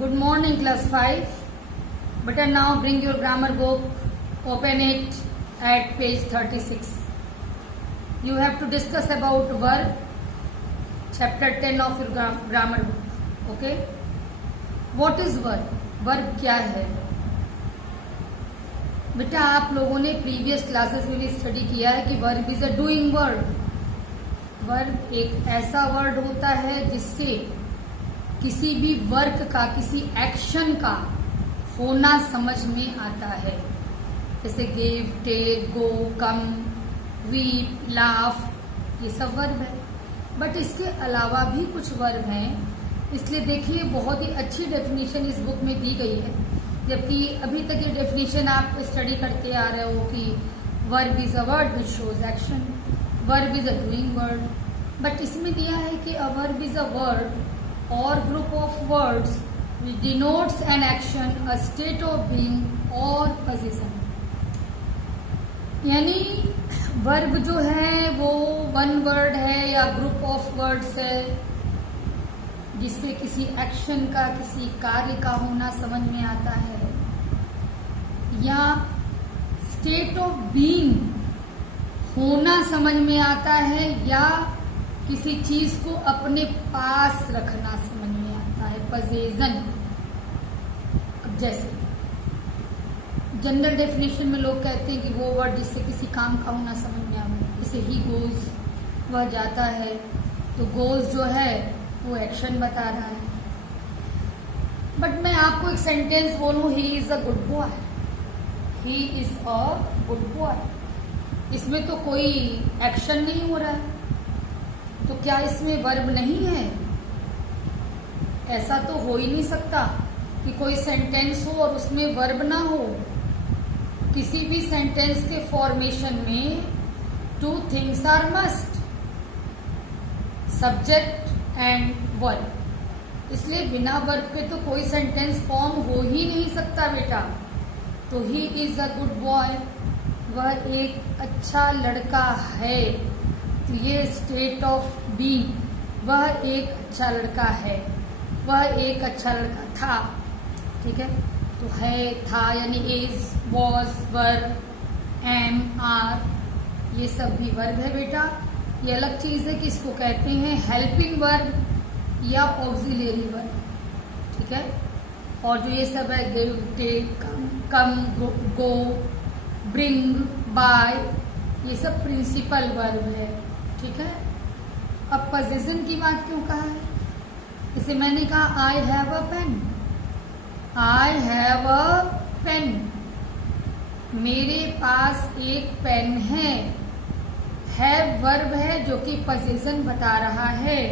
Good morning, class 5. Better now bring your grammar book, open it at page 36. You have to discuss about verb, chapter 10 of your grammar book. Okay? What is verb? Verb क्या है? बेटा आप लोगों ने previous classes में भी study किया है कि verb is a doing word. Verb एक ऐसा वर्ड होता है जिससे किसी भी वर्क का, किसी एक्शन का होना समझ में आता है. जैसे गिव, टेक, गो, कम, वीप, लाफ, ये सब वर्ब है. बट इसके अलावा भी कुछ वर्ब हैं. इसलिए देखिए बहुत ही अच्छी डेफिनेशन इस बुक में दी गई है. जबकि अभी तक ये डेफिनेशन आप स्टडी करते आ रहे हो कि verb is a word which shows action, verb is a doing word. But इसमें दिया है कि a verb is a word or group of words which denotes an action, a state of being or position. यानी verb जो है वो one word है या ग्रुप ऑफ वर्ड्स है जिससे किसी एक्शन का, किसी कार्य का होना समझ में आता है, या स्टेट ऑफ बीइंग होना समझ में आता है, या किसी चीज को अपने पास रखना समझ में आता है, पजेशन. अब जैसे जनरल डेफिनेशन में लोग कहते हैं कि वो वर्ड जिससे किसी काम का होना समझ में आवे, जैसे ही गोज, वह जाता है. तो गोज जो है वो एक्शन बता रहा है. बट मैं आपको एक सेंटेंस बोलूं, he is a good boy, he is a good boy, इसमें तो कोई एक्शन नहीं हो रहा है. तो क्या इसमें वर्ब नहीं है? ऐसा तो हो ही नहीं सकता कि कोई सेंटेंस हो और उसमें वर्ब ना हो. किसी भी सेंटेंस के फॉर्मेशन में two things are must, subject and verb. इसलिए बिना वर्ब के तो कोई सेंटेंस फॉर्म हो ही नहीं सकता बेटा. तो he is a good boy, वह एक अच्छा लड़का है. तो ये स्टेट ऑफ बीइंग, वह एक अच्छा लड़का है, वह एक अच्छा लड़का था. ठीक है, तो है, था यानी is, was, were, am, are, ये सब भी वर्ब है बेटा. ये अलग चीज है कि इसको कहते हैं हेल्पिंग वर्ब या ऑक्सिलरी वर्ब. ठीक है, और जो ये सब है गिव, टेक, कम, गो, ब्रिंग, बाय, ये सब प्रिंसिपल वर्ब है. ठीक है. अब पोजीशन की बात क्यों कहा है? जैसे मैंने कहा I have a pen, I have a pen, मेरे पास एक पेन है. हैव वर्ब है जो कि पोजीशन बता रहा है.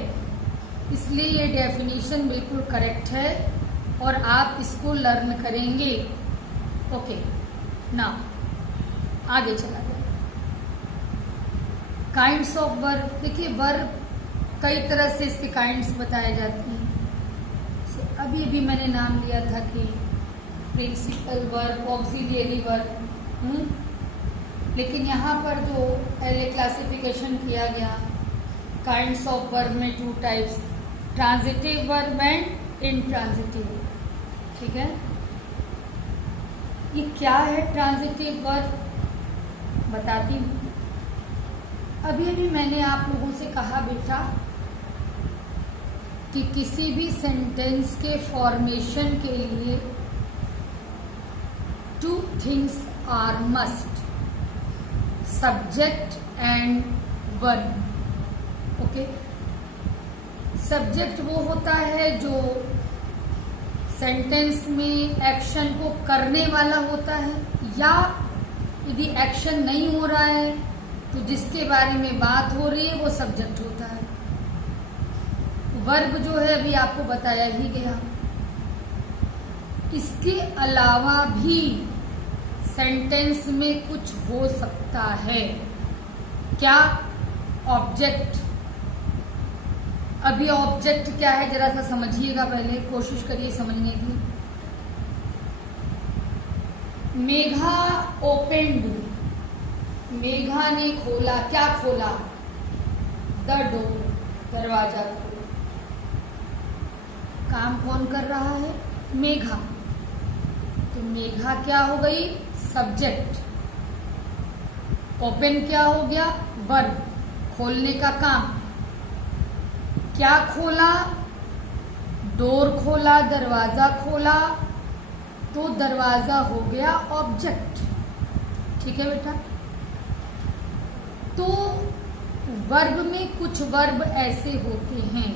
इसलिए ये डेफिनेशन बिल्कुल करेक्ट है और आप इसको लर्न करेंगे. ओके, नाउ आगे चला जाए. Kinds of verb. देखिए वर्ब कई तरह से इसके काइंड्स बताए जाते हैं. अभी अभी मैंने नाम लिया था कि प्रिंसिपल वर्ब, ऑक्सिलियरी वर्ब. लेकिन यहाँ पर जो पहले क्लासिफिकेशन किया गया काइंड्स ऑफ वर्ब में two types, transitive verb and intransitive. ठीक है, ये क्या है ट्रांजिटिव वर्ब बताती हूँ. अभी अभी मैंने आप लोगों से कहा बेटा कि किसी भी सेंटेंस के फॉर्मेशन के लिए two things are must, subject and verb. Okay, subject वो होता है जो सेंटेंस में एक्शन को करने वाला होता है, या यदि एक्शन नहीं हो रहा है तो जिसके बारे में बात हो रही है वो सब्जेक्ट होता है. वर्ब जो है अभी आपको बताया ही गया. इसके अलावा भी सेंटेंस में कुछ हो सकता है. क्या? ऑब्जेक्ट. अभी ऑब्जेक्ट क्या है जरा सा समझिएगा, पहले कोशिश करिए समझने की. मेघा ओपेंड, मेघा ने खोला. क्या खोला? द डोर, दरवाजा खोला. काम कौन कर रहा है? मेघा, तो मेघा क्या हो गई? सब्जेक्ट। ओपन क्या हो गया? वर्ब, खोलने का काम। क्या खोला? डोर खोला, दरवाजा खोला, तो दरवाजा हो गया ऑब्जेक्ट। ठीक है बेटा। तो वर्ब में कुछ वर्ब ऐसे होते हैं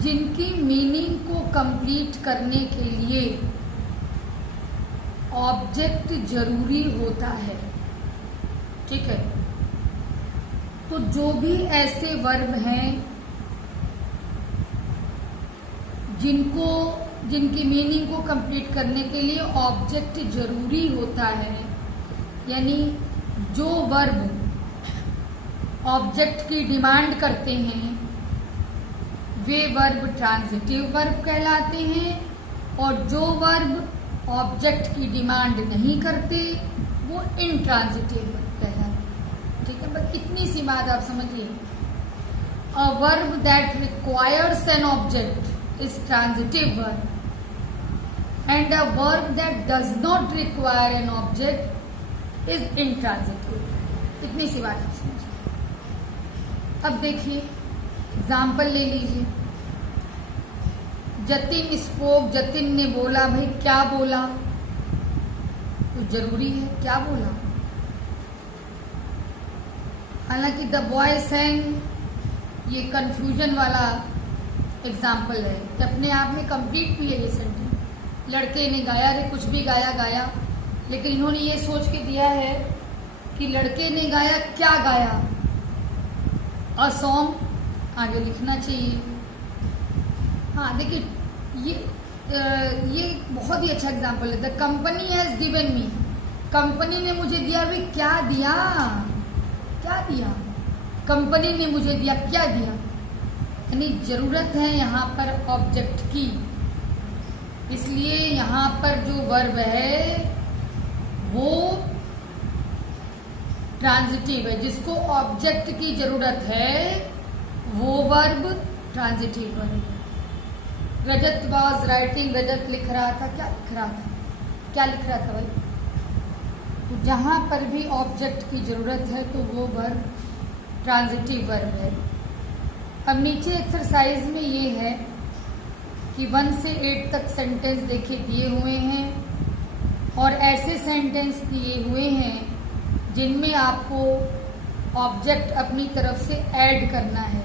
जिनकी मीनिंग को कंप्लीट करने के लिए ऑब्जेक्ट जरूरी होता है। ठीक है। तो जो भी ऐसे वर्ब हैं जिनकी मीनिंग को कंप्लीट करने के लिए ऑब्जेक्ट जरूरी होता है, यानी जो वर्ब ऑब्जेक्ट की डिमांड करते हैं वे वर्ब ट्रांजिटिव वर्ब कहलाते हैं, और जो वर्ब ऑब्जेक्ट की डिमांड नहीं करते वो इनट्रांजिटिव वर्ब कहलाते हैं। ठीक है, बस इतनी सी बात आप समझिए। A verb that requires an object is transitive verb, and a verb that does not require an object is intransitive। इतनी सी बात आप समझिए। अब देखिए एग्जाम्पल ले लीजिए। जतिन स्पोक, जतिन ने बोला। भाई क्या बोला? कुछ जरूरी है, क्या बोला? हालांकि द बॉय सैंग ये कंफ्यूजन वाला एग्जाम्पल है, कि अपने आप में कंप्लीट भी है ये सेंटेंस। लड़के ने गाया, रे कुछ भी गाया, लेकिन इन्होंने ये सोच के दिया है कि लड़के ने गाया, क्या गाया? A song. आगे लिखना चाहिए। हाँ देखिए, ये बहुत ही अच्छा एग्जाम्पल है। The company has given me, company ने मुझे दिया। भी क्या दिया? क्या दिया? कंपनी ने मुझे दिया, क्या दिया? यानी जरूरत है यहाँ पर ऑब्जेक्ट की, इसलिए यहाँ पर जो वर्ब है वो ट्रांजिटिव है। जिसको ऑब्जेक्ट की जरूरत है वो वर्ब ट्रांजिटिव वर्ब है। रजत वाज राइटिंग, रजत लिख रहा था। क्या लिख रहा था? क्या लिख रहा था भाई? तो जहाँ पर भी ऑब्जेक्ट की जरूरत है तो वो वर्ब ट्रांजिटिव वर्ब है। अब नीचे एक्सरसाइज में ये है कि 1 से 8 तक सेंटेंस देखे दिए हुए हैं, और ऐसे सेंटेंस दिए हुए हैं जिनमें आपको ऑब्जेक्ट अपनी तरफ से ऐड करना है।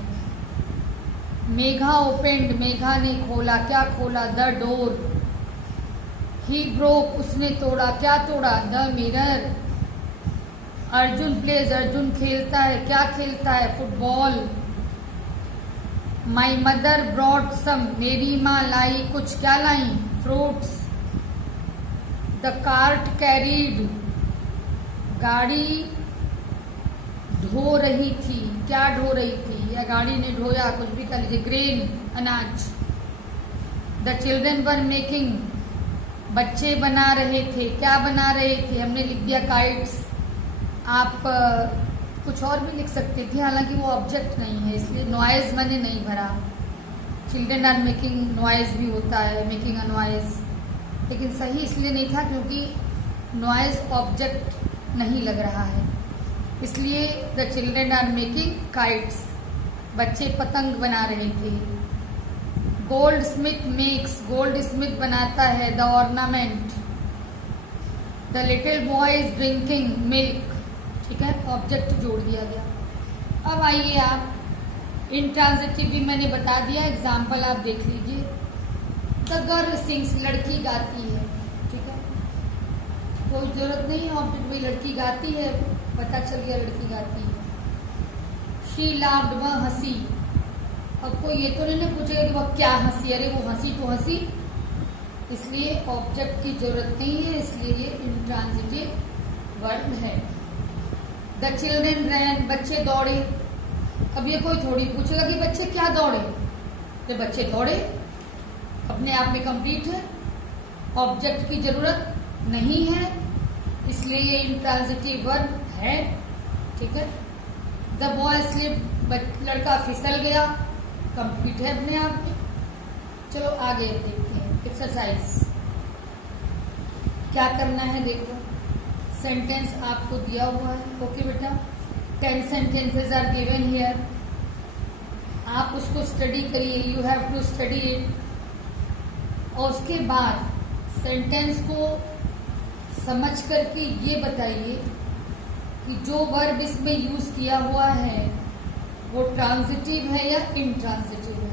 मेघा ओपेंड, मेघा ने खोला। क्या खोला? The door. ही ब्रोक, उसने तोड़ा। क्या तोड़ा? The mirror. Arjun plays, Arjun खेलता है। क्या खेलता है? Football. My mother brought some, मेरी माँ लाई कुछ। क्या लाई? फ्रूट्स। द कार्ट कैरीड, गाड़ी ढो रही थी। क्या ढो रही थी? या गाड़ी ने ढोया, कुछ भी कह लीजिए। ग्रेन, अनाज। द चिल्ड्रन वर मेकिंग, बच्चे बना रहे थे। क्या बना रहे थे? हमने लिख दिया काइट्स। आप कुछ और भी लिख सकते थे, हालांकि वो ऑब्जेक्ट नहीं है, इसलिए नॉइज मैंने नहीं भरा। चिल्ड्रन आर मेकिंग नॉइज भी होता है, मेकिंग अ नॉइज, लेकिन सही इसलिए नहीं था क्योंकि नॉइज ऑब्जेक्ट नहीं लग रहा है, इसलिए the children are making kites, बच्चे पतंग बना रहे थे। Goldsmith makes, goldsmith बनाता है। The ornament. The little boy is drinking milk. ठीक है, ऑब्जेक्ट जोड़ दिया गया। अब आइए आप इंट्रांजिटिव भी मैंने बता दिया, एग्जाम्पल आप देख लीजिए। द गर्ल सिंग्स, लड़की गाती है। ठीक है, कोई जरूरत नहीं है ऑब्जेक्ट, भाई लड़की गाती है, पता चल गया लड़की गाती है। शी लाफ्ड, वह हंसी। अब कोई ये तो नहीं पूछेगा कि वह क्या हंसी, अरे वो हंसी तो हंसी, इसलिए ऑब्जेक्ट की जरूरत नहीं है, इसलिए ये इंट्रांजिटिव वर्ब है। द चिल्ड्रन रैन, बच्चे दौड़े। अब ये कोई थोड़ी पूछेगा कि बच्चे क्या दौड़े, तो बच्चे दौड़े अपने आप में कंप्लीट है, ऑब्जेक्ट की जरूरत नहीं है, इसलिए ये इंट्रांजिटिव वर्ब है। ठीक है। द बॉय स्लिप, लड़का फिसल गया, कंप्लीट है अपने आप में। चलो आगे देखते हैं एक्सरसाइज क्या करना है। देखो सेंटेंस आपको दिया हुआ है। ओके बेटा, 10 सेंटेंसेस आर गिवन हियर। आप उसको स्टडी करिए, you have to study it. और उसके बाद सेंटेंस को समझ करके ये बताइए कि जो वर्ब इसमें यूज किया हुआ है वो ट्रांजिटिव है या इंट्रांजिटिव है।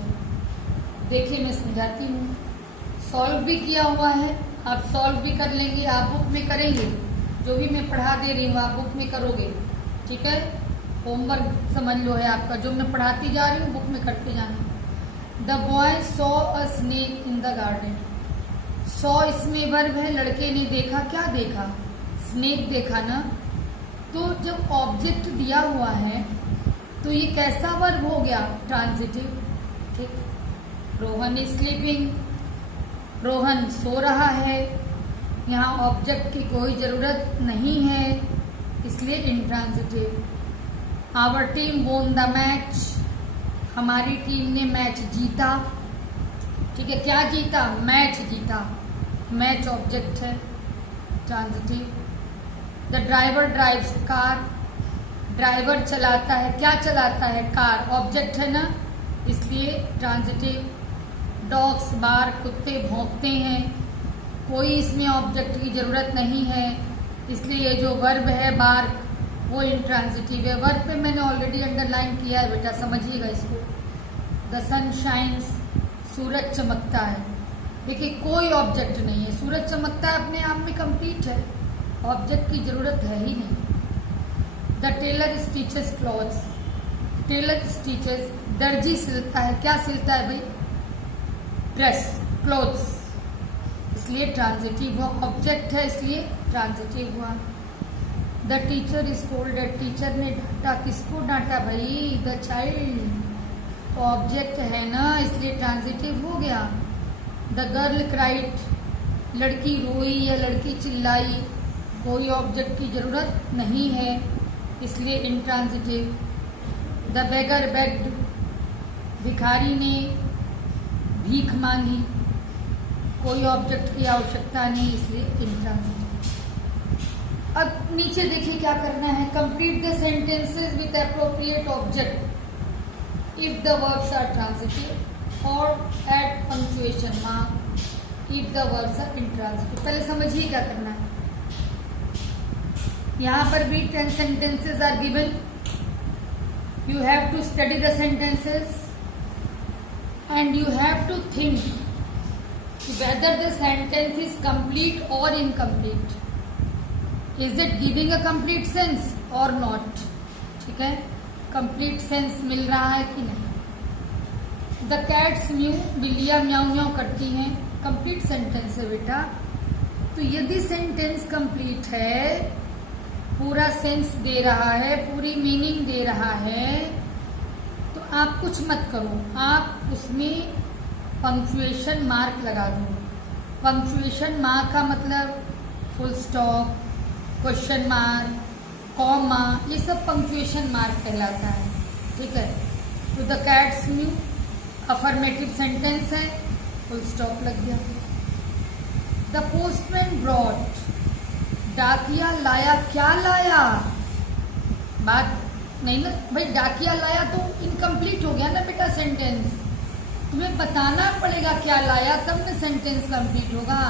देखिए मैं समझाती हूँ। सॉल्व भी किया हुआ है, आप सॉल्व भी कर लेंगे, आप बुक में करेंगे। जो भी मैं पढ़ा दे रही हूँ आप बुक में करोगे, ठीक है। होमवर्क समझ लो है आपका, जो मैं पढ़ाती जा रही हूँ बुक में करते जाना। The boy saw a snake in the garden. Saw इसमें वर्ब है, लड़के ने देखा, क्या देखा? स्नेक देखा ना। तो जब ऑब्जेक्ट दिया हुआ है तो ये कैसा वर्ब हो गया? ट्रांजिटिव, ठीक। रोहन इज स्लीपिंग, रोहन सो रहा है। यहाँ ऑब्जेक्ट की कोई जरूरत नहीं है, इसलिए intransitive. Our team won the match, हमारी टीम ने मैच जीता, ठीक है। क्या जीता? मैच जीता। मैच ऑब्जेक्ट है, transitive. The driver drives car, driver चलाता है, क्या चलाता है? कार, ऑब्जेक्ट है ना, इसलिए ट्रांजिटिव। डॉग्स बार्क, कुत्ते भौंकते हैं, कोई इसमें ऑब्जेक्ट की जरूरत नहीं है, इसलिए ये जो वर्ब है बार्क वो इंट्रांजिटिव है। वर्ब पे मैंने ऑलरेडी अंडरलाइन किया है बेटा, समझिएगा इसको। द सन शाइन्स, सूरज चमकता है। देखिए कोई ऑब्जेक्ट नहीं है, सूरज चमकता है अपने आप में कंप्लीट है, ऑब्जेक्ट की जरूरत है ही नहीं। The tailor stitches clothes, tailor stitches, दर्जी सिलता है, क्या सिलता है भाई? ड्रेस, क्लोथ्स, इसलिए ट्रांजिटिव हुआ। ऑब्जेक्ट है इसलिए ट्रांजिटिव हुआ। The teacher is scolded, teacher ने डांटा, किसको डांटा भाई? द चाइल्ड, तो ऑब्जेक्ट है ना, इसलिए ट्रांजिटिव हो गया। द गर्ल क्राइड, लड़की रोई या लड़की चिल्लाई, कोई ऑब्जेक्ट की जरूरत नहीं है, इसलिए इंट्रांजिटिव। द बेगर बेग्ड, भिखारी ने भीख मांगी, कोई ऑब्जेक्ट की आवश्यकता नहीं, इसलिए इंट्रांजिटिव। अब नीचे देखिए क्या करना है। Complete the sentences with appropriate object if the verbs are transitive और add punctuation mark if the verbs are intransitive. पहले समझिए क्या करना है। यहाँ पर भी 10 sentences are given. You have to study the sentences and you have to think whether the sentence is complete or incomplete. Is it giving a complete sense or not? ठीक है, complete sense मिल रहा है कि नहीं। The cats mew, बिल्लियाँ म्याऊ म्याऊ करती हैं, complete sentence है बेटा। तो यदि sentence complete है, पूरा सेंस दे रहा है, पूरी मीनिंग दे रहा है, तो आप कुछ मत करो, आप उसमें पंक्चुएशन मार्क लगा दो। पंक्चुएशन मार्क का मतलब full stop, question mark, comma, ये सब पंक्चुएशन मार्क कहलाता है, ठीक है। तो the cats new affirmative sentence है, फुल स्टॉप लग गया। द पोस्टमैन ब्रॉट, डाकिया लाया, क्या लाया? बात नहीं ना भाई, डाकिया लाया तो इनकम्प्लीट हो गया ना बेटा सेंटेंस। तुम्हें बताना पड़ेगा क्या लाया, तब ना सेंटेंस कंप्लीट होगा।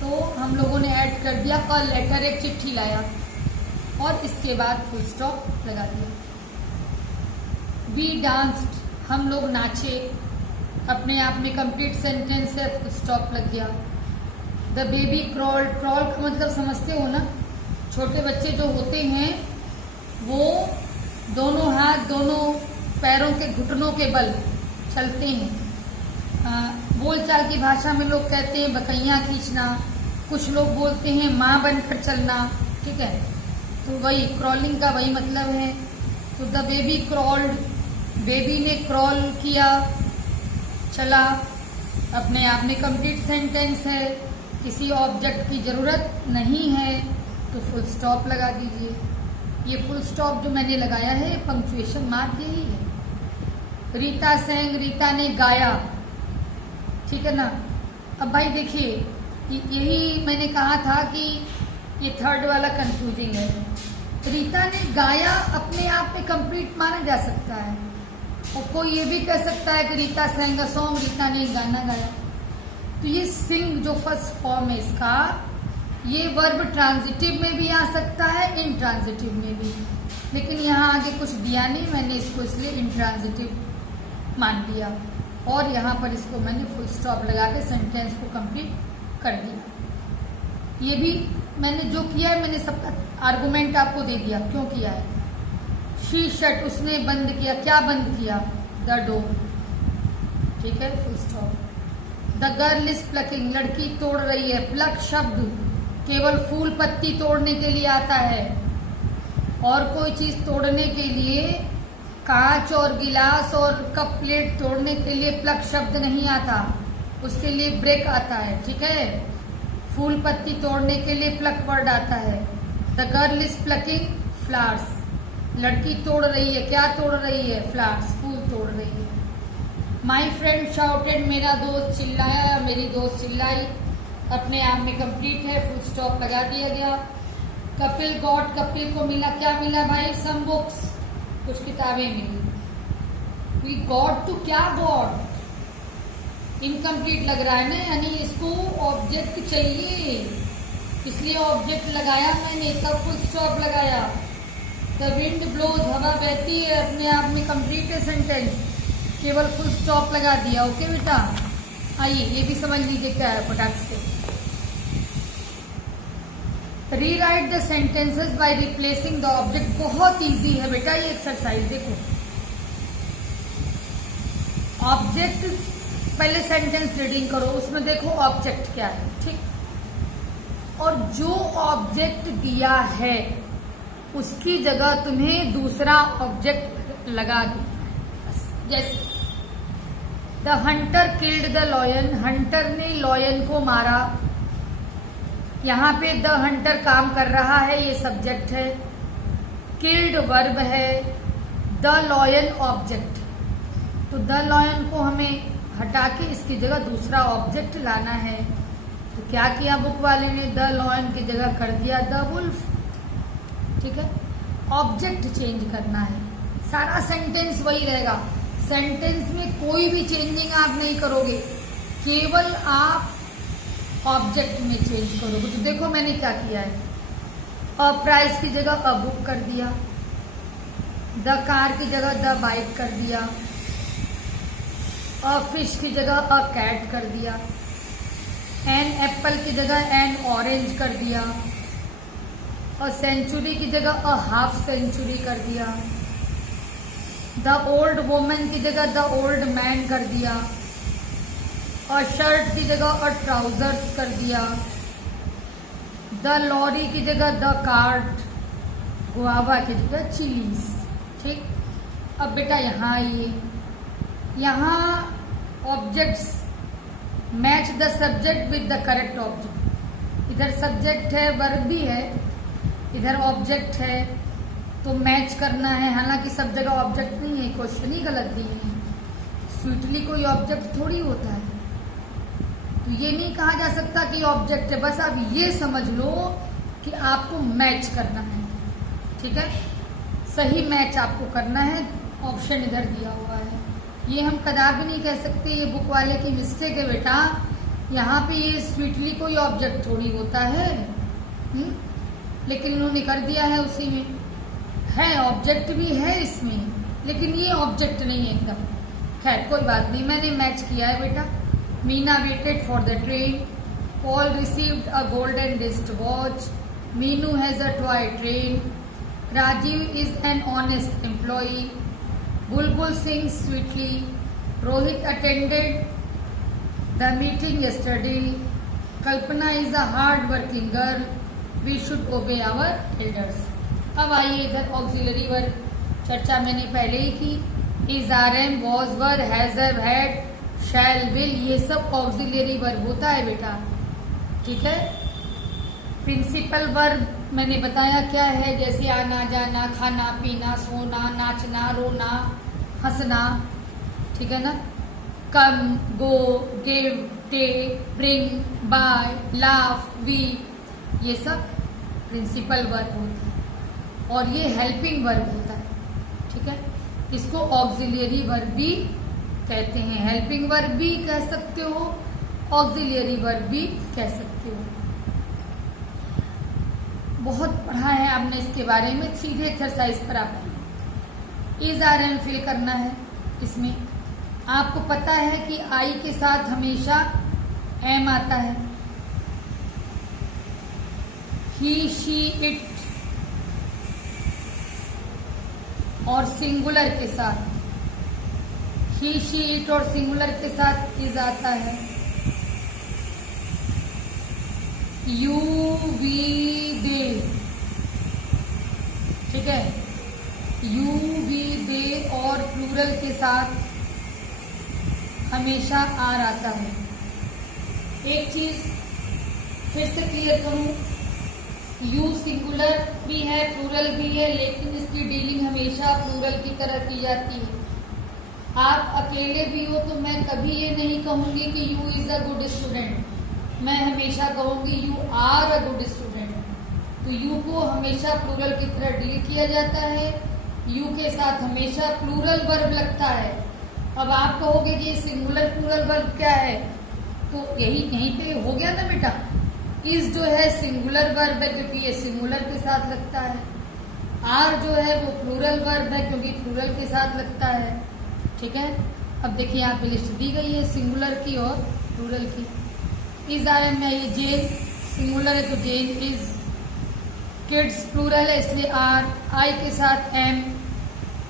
तो हम लोगों ने ऐड कर दिया अ लेटर, एक चिट्ठी लाया, और इसके बाद फुल स्टॉप लगा दिया। वी डांस्ड, हम लोग नाचे, अपने आप में कंप्लीट सेंटेंस है, फुल स्टॉप लग गया। द बेबी क्रॉल्ड, क्रॉल का मतलब समझते हो ना, छोटे बच्चे जो होते हैं वो दोनों हाथ दोनों पैरों के घुटनों के बल चलते हैं। बोलचाल की भाषा में लोग कहते हैं बकैयाँ खींचना, कुछ लोग बोलते हैं माँ बनकर चलना, ठीक है। तो वही क्रॉलिंग का वही मतलब है। तो द बेबी क्रॉल्ड, बेबी ने क्रॉल किया, चला, अपने आप में कंप्लीट सेंटेंस है, किसी ऑब्जेक्ट की जरूरत नहीं है, तो फुल स्टॉप लगा दीजिए। ये फुल स्टॉप जो मैंने लगाया है पंक्चुएशन मार्क यही है। रीता सेंग, रीता ने गाया, ठीक है ना। अब भाई देखिए, यही मैंने कहा था कि ये थर्ड वाला कंफ्यूजिंग है। रीता ने गाया अपने आप में कंप्लीट माना जा सकता है, और कोई ये भी कह सकता है कि Rita sang a song, Rita ने गाना गाया। तो ये सिंग जो फर्स्ट फॉर्म है इसका, ये वर्ब ट्रांजिटिव में भी आ सकता है, इंट्रांजिटिव में भी, लेकिन यहाँ आगे कुछ दिया नहीं, मैंने इसको इसलिए इंट्रांजिटिव मान लिया, और यहाँ पर इसको मैंने फुल स्टॉप लगा के सेंटेंस को कंप्लीट कर दिया। ये भी मैंने जो किया है, मैंने सबका आर्गुमेंट आपको दे दिया क्यों किया है। शी शट, उसने बंद किया, क्या बंद किया, द डोर, ठीक है, full stop. The girl is plucking, लड़की तोड़ रही है। प्लक शब्द केवल फूल पत्ती तोड़ने के लिए आता है, और कोई चीज तोड़ने के लिए, कांच और गिलास और कप प्लेट तोड़ने के लिए प्लक शब्द नहीं आता, उसके लिए ब्रेक आता है, ठीक है। फूल पत्ती तोड़ने के लिए प्लक वर्ड आता है। The girl is plucking flowers, लड़की तोड़ रही है, क्या तोड़ रही है, फ्लावर्स, फूल तोड़ रही है। माई फ्रेंड शाउटेड, मेरा दोस्त चिल्लाया या मेरी दोस्त चिल्लाई, अपने आप में कंप्लीट है, फुल स्टॉप लगा दिया गया। कपिल गॉट, कपिल को मिला, क्या मिला भाई, सम बुक्स, कुछ किताबें मिली। वी गॉट टू क्या गॉट, इनकम्प्लीट लग रहा है ना, यानी इसको ऑब्जेक्ट चाहिए, इसलिए ऑब्जेक्ट लगाया मैंने, तब फुल स्टॉप लगाया। द विंड ब्लोज, हवा बहती है, अपने आप में कंप्लीट है सेंटेंस, केवल फुल स्टॉप लगा दिया। ओके बेटा, आइए ये भी समझ लीजिए क्या है फटाक से। Rewrite the sentences by replacing the object, बहुत इजी है बेटा ये एक्सरसाइज। देखो ऑब्जेक्ट, पहले सेंटेंस रीडिंग करो, उसमें देखो ऑब्जेक्ट क्या है, ठीक, और जो ऑब्जेक्ट दिया है उसकी जगह तुम्हें दूसरा ऑब्जेक्ट लगा दो। जैसे the Hunter killed the lion, Hunter ने लॉयन को मारा। यहाँ पे द हंटर काम कर रहा है, ये सब्जेक्ट है, किल्ड वर्ब है, द लॉयन ऑब्जेक्ट। तो द लॉयन को हमें हटा के इसकी जगह दूसरा ऑब्जेक्ट लाना है। तो क्या किया बुक वाले ने, द लॉयन की जगह कर दिया द वुल्फ, ठीक है। ऑब्जेक्ट चेंज करना है, सारा सेंटेंस वही रहेगा, सेंटेंस में कोई भी चेंजिंग आप नहीं करोगे, केवल आप ऑब्जेक्ट में चेंज करोगे। तो देखो मैंने क्या किया है, अ प्राइस की जगह अ बुक कर दिया, द कार की जगह द बाइक कर दिया, अ फिश की जगह अ कैट कर दिया, एन एप्पल की जगह एन ऑरेंज कर दिया, अ सेंचुरी की जगह अ हाफ सेंचुरी कर दिया, द ओल्ड वुमन की जगह द ओल्ड मैन कर दिया, और शर्ट की जगह और ट्राउजर्स कर दिया, द लॉरी की जगह द कार्ट, गुआवा की जगह चिलीज, ठीक। अब बेटा यहाँ आइए, यहाँ objects match the subject with the correct object, इधर सब्जेक्ट है, वर्ब भी है, इधर ऑब्जेक्ट है, तो मैच करना है। हालांकि सब जगह ऑब्जेक्ट नहीं है, क्वेश्चन ही गलत दिए हैं, स्वीटली कोई ऑब्जेक्ट थोड़ी होता है, तो ये नहीं कहा जा सकता कि ऑब्जेक्ट है। बस आप ये समझ लो कि आपको मैच करना है, ठीक है, सही मैच आपको करना है। ऑप्शन इधर दिया हुआ है, ये हम कदापि नहीं कह सकते ये बुक वाले की मिस्टेक है बेटा, यहाँ पे ये स्वीटली कोई ऑब्जेक्ट थोड़ी होता है, लेकिन इन्होंने कर दिया है, उसी में है, ऑब्जेक्ट भी है इसमें, लेकिन ये ऑब्जेक्ट नहीं है एकदम। खैर कोई बात नहीं, मैंने मैच किया है बेटा। Meena waited for the train, Paul received a golden wrist watch, Meenu has a toy train, Rajeev is an honest employee, Bulbul sings sweetly, Rohit attended the meeting yesterday, Kalpana is a hard working girl, we should obey our elders. अब आइए इधर auxiliary verb, चर्चा मैंने पहले ही की, is, are, am, was, were, has, have, had, shall, will, ये सब ऑक्सिलरी वर्ब होता है बेटा, ठीक है। प्रिंसिपल वर्ब मैंने बताया क्या है, जैसे आना जाना, खाना पीना, सोना, नाचना, रोना, हंसना, ठीक है ना। Come, go, give, take, bring, buy, laugh, weak, ये सब प्रिंसिपल वर्ब होता है और ये हेल्पिंग वर्ब होता है। ठीक है, इसको ऑक्सिलियरी वर्ब भी कहते हैं। हेल्पिंग वर्ब भी कह सकते हो, ऑक्सिलियरी वर्ब भी कह सकते हो। बहुत पढ़ा है आपने इसके बारे में, सीधे एक्सरसाइज पर आप आइए। इज आर एम फिल करना है। इसमें आपको पता है कि आई के साथ हमेशा एम आता है। ही, शी, इट और सिंगुलर के साथ, ही, शी, इट और सिंगुलर के साथ इज आता है। यू, वी, दे। ठीक है, यू, वी, दे और प्लूरल के साथ हमेशा आर आता है। एक चीज फिर से क्लियर करूं, यू सिंगुलर भी है, प्लूरल भी है, लेकिन इसकी डीलिंग हमेशा प्लूरल की तरह की जाती है। आप अकेले भी हो तो मैं कभी ये नहीं कहूंगी कि you is a good student, मैं हमेशा कहूंगी you are a good student. तो यू को हमेशा प्लूरल की तरह डील किया जाता है, यू के साथ हमेशा प्लूरल वर्ब लगता है। अब आप कहोगे कि सिंगुलर प्लूरल वर्ब क्या है, तो यहीं पे हो गया ना बेटा। इज जो है सिंगुलर वर्ब है क्योंकि ये सिंगुलर के साथ लगता है। आर जो है वो प्लूरल वर्ब है क्योंकि प्लूरल के साथ लगता है। ठीक है, अब देखिए यहाँ पे लिस्ट दी गई है सिंगुलर की और प्लूरल की। इज आर एम में ये जेन सिंगुलर है तो जेन इज, किड्स प्लूरल है इसलिए आर, आई के साथ एम,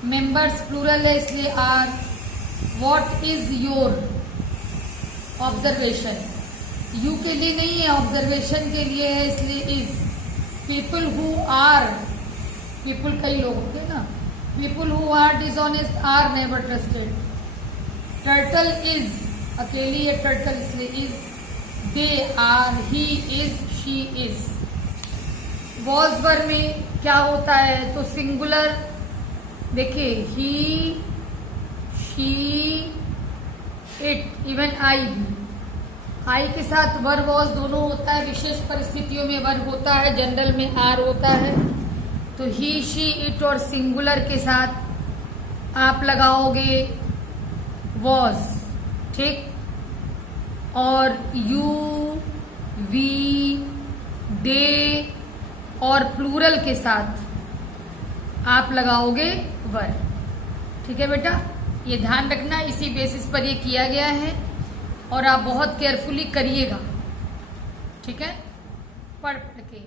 मेंबर्स प्लूरल है इसलिए are. What is your, observation, you के लिए नहीं है, ऑब्जर्वेशन के लिए है इसलिए is. People who are, people कई लोग होते ना, people who are dishonest are never trusted. Turtle is, अकेली है टर्टल इसलिए is. They are, he is, she is. Was verb में क्या होता है, तो सिंगुलर देखिए he, she, it, even I भी। आई के साथ वर्ब वॉज दोनों होता है, विशेष परिस्थितियों में वर्ब होता है, जनरल में आर होता है। तो ही, शी, इट और सिंगुलर के साथ आप लगाओगे वॉज। ठीक, और यू, वी, दे और प्लूरल के साथ आप लगाओगे वर्ब। ठीक है बेटा, ये ध्यान रखना, इसी बेसिस पर ये किया गया है और आप बहुत केयरफुली करिएगा। ठीक है, पढ़ के